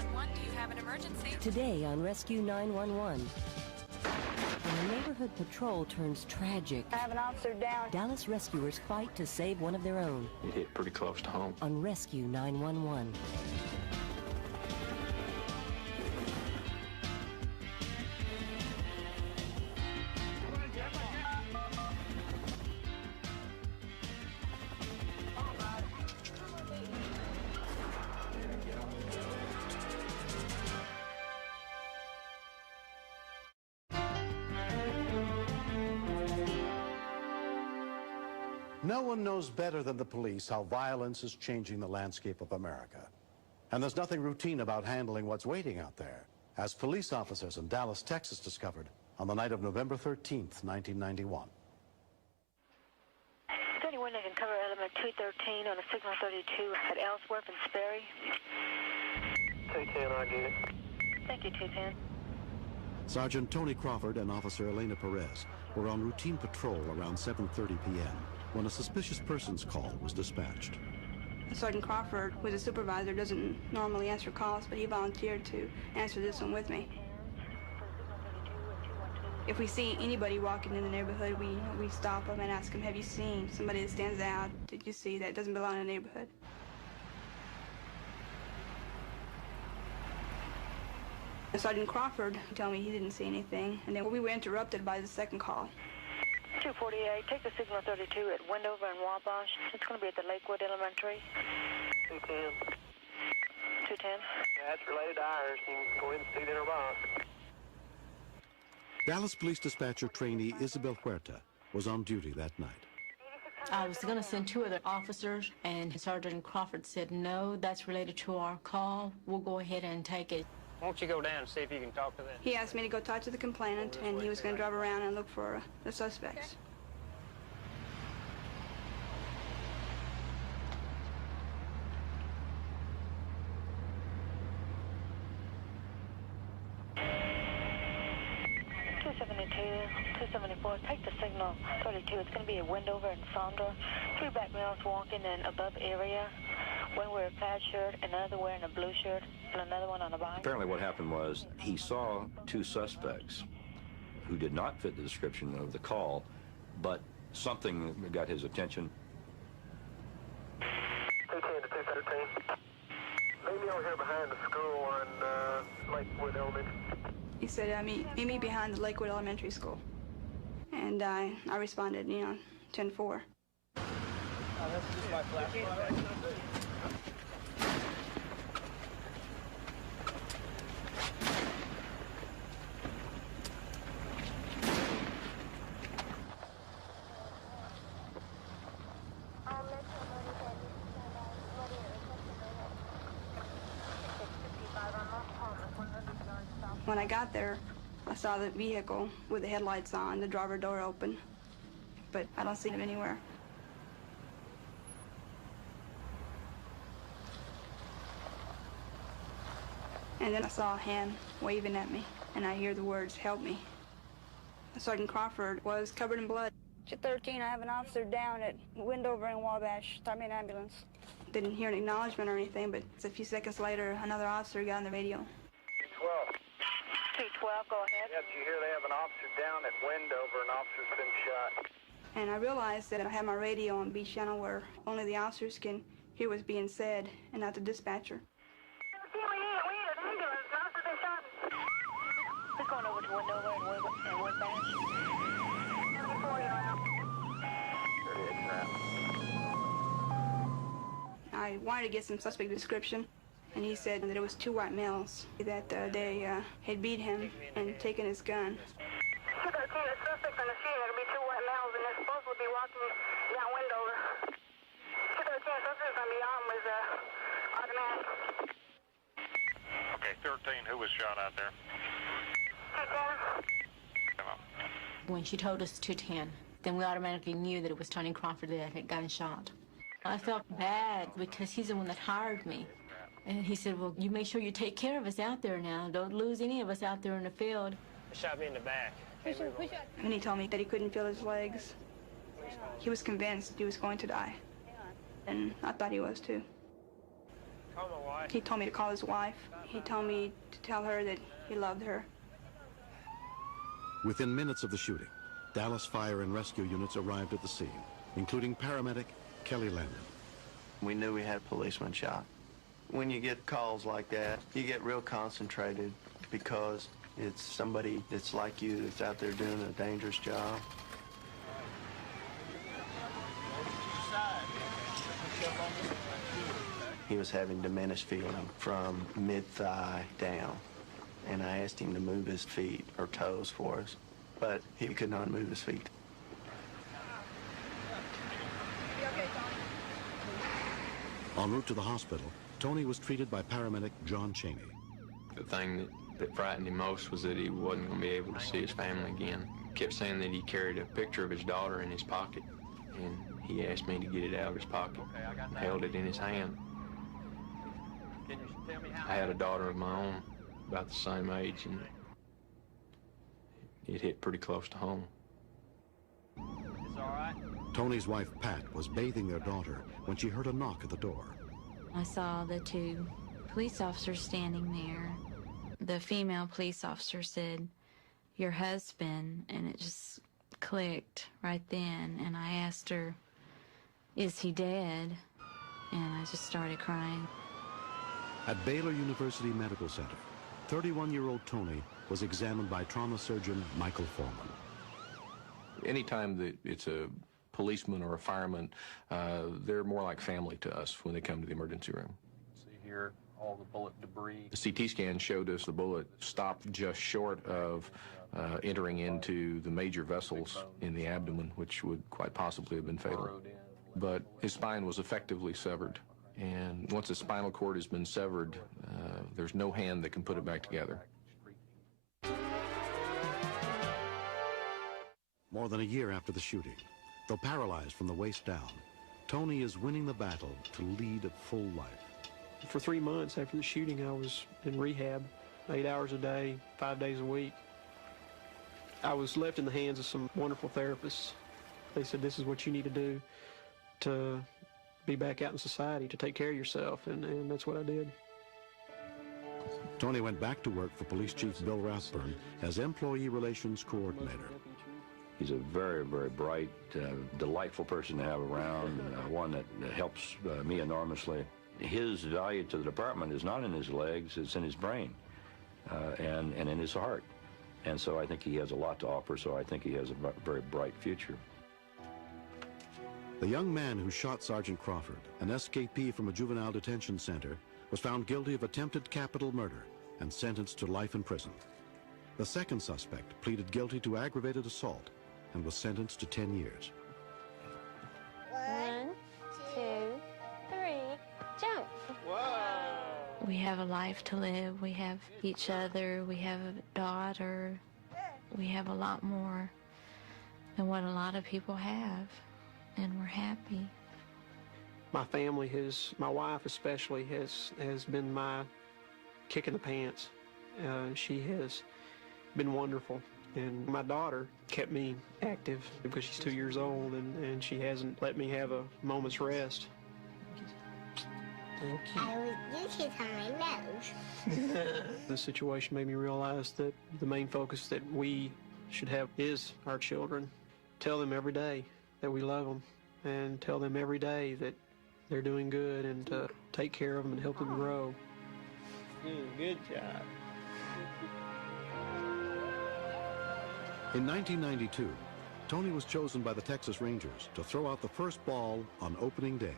911, do you have an emergency? Today on Rescue 911. When a neighborhood patrol turns tragic, I have an officer down. Dallas rescuers fight to save one of their own. It hit pretty close to home. On Rescue 911. No one knows better than the police how violence is changing the landscape of America. And there's nothing routine about handling what's waiting out there, as police officers in Dallas, Texas discovered on the night of November 13th, 1991. Is there anyone that can cover element 213 on a signal 32 at Ellsworth and Sperry? 210, I get it. Thank you, 210. Sergeant Tony Crawford and Officer Elena Perez were on routine patrol around 7:30 p.m. when a suspicious persons call was dispatched. Sergeant Crawford, who is a supervisor, doesn't normally answer calls, but he volunteered to answer this one with me. If we see anybody walking in the neighborhood, we stop them and ask them, have you seen somebody that stands out? Did you see that doesn't belong in the neighborhood? Sergeant Crawford told me he didn't see anything, and then we were interrupted by the second call. 248, take the signal 32 at Wendover and Wabash. It's going to be at the Lakewood Elementary. 210. 210. That's related to ours. You can go in and see their box. Dallas Police Dispatcher trainee Isabel Huerta was on duty that night. I was going to send two other officers, and Sergeant Crawford said, no, that's related to our call. We'll go ahead and take it. Why don't you go down and see if you can talk to them? He asked me to go talk to the complainant, and he was going to drive around and look for the suspects. Okay. 274, take the signal 32. It's going to be at Wendover and Sonder. 3 black males walking in above area. One wearing a plaid shirt, another wearing a blue shirt, and another one on a bike. Apparently what happened was he saw 2 suspects who did not fit the description of the call, but something got his attention. 210 to 213. Meet me over here behind the school on Lakewood Elementary. He said, meet me behind the Lakewood Elementary School. And I responded, 10-4. That's just my flashlight. When I got there, I saw the vehicle with the headlights on, the driver door open, but I don't see him anywhere. And then I saw a hand waving at me, and I hear the words, help me. Sergeant Crawford was covered in blood. 13, I have an officer down at Wendover and Wabash. Start me an ambulance. Didn't hear an acknowledgement or anything, but a few seconds later, another officer got on the radio. 212. 212, go ahead. Yep, you hear they have an officer down at Wendover, an officer's been shot. And I realized that I had my radio on B channel where only the officers can hear what's being said and not the dispatcher. We need an ambulance. An officer's been shot. We're going over to Wendover and Wabash. 74, Your Honor. I wanted to get some suspect description, and he said that it was 2 white males, that they had beat him and taken his gun. 213, the suspects on the scene, it'll be 2 white males, and they're supposed to be walking down Wendover. 213, the suspects on the arm was automatic. Okay, 13, who was shot out there? 210. When she told us 210, then we automatically knew that it was Tony Crawford that had gotten shot. I felt bad because he's the one that hired me. And he said, well, you make sure you take care of us out there now. Don't lose any of us out there in the field. He shot me in the back. And he told me that he couldn't feel his legs. He was convinced he was going to die. And I thought he was too. Call my wife. He told me to call his wife. He told me to tell her that he loved her. Within minutes of the shooting, Dallas fire and rescue units arrived at the scene, including paramedic Kelly Landon. We knew we had a policeman shot. When you get calls like that, you get real concentrated because it's somebody that's like you that's out there doing a dangerous job. He was having diminished feeling from mid-thigh down, and I asked him to move his feet or toes for us, but he could not move his feet. En route to the hospital, Tony was treated by paramedic John Cheney. The thing that frightened him most was that he wasn't going to be able to see his family again. He kept saying that he carried a picture of his daughter in his pocket, and he asked me to get it out of his pocket and held it in his hand. I had a daughter of my own, about the same age, and it hit pretty close to home. It's all right. Tony's wife, Pat, was bathing their daughter when she heard a knock at the door. I saw the two police officers standing there. The female police officer said, "Your husband," and it just clicked right then. And I asked her, "Is he dead?" And I just started crying. At Baylor University Medical Center, 31-year-old Tony was examined by trauma surgeon Michael Foreman. Anytime that it's a policeman or a fireman, they're more like family to us when they come to the emergency room. See here, all the bullet debris. The CT scan showed us the bullet stopped just short of entering into the major vessels in the abdomen, which would quite possibly have been fatal. But his spine was effectively severed. And once the spinal cord has been severed, there's no hand that can put it back together. More than a year after the shooting, though paralyzed from the waist down, Tony is winning the battle to lead a full life. For 3 months after the shooting, I was in rehab, 8 hours a day, 5 days a week. I was left in the hands of some wonderful therapists. They said, "This is what you need to do to be back out in society, to take care of yourself," and that's what I did. Tony went back to work for Police Chief Bill Rathburn as Employee Relations Coordinator. He's a very, very bright, delightful person to have around, one that helps me enormously. His value to the department is not in his legs, it's in his brain and in his heart. And so I think he has a lot to offer, so I think he has a very bright future. The young man who shot Sergeant Crawford, an escapee from a juvenile detention center, was found guilty of attempted capital murder and sentenced to life in prison. The second suspect pleaded guilty to aggravated assault and was sentenced to 10 years. 1, 2, 3, jump! Whoa! We have a life to live. We have each other. We have a daughter. We have a lot more than what a lot of people have, and we're happy. My family my wife especially, has been my kick in the pants. She has been wonderful. And my daughter kept me active because she's 2 years old, and she hasn't let me have a moment's rest. Thank you. I was using on my nose. This situation made me realize that the main focus that we should have is our children. Tell them every day that we love them, and tell them every day that they're doing good, and to take care of them and help them grow. Good job. In 1992, Tony was chosen by the Texas Rangers to throw out the first ball on opening day.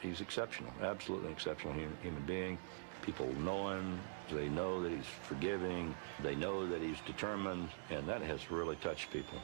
He's exceptional, absolutely exceptional human being. People know him, they know that he's forgiving, they know that he's determined, and that has really touched people.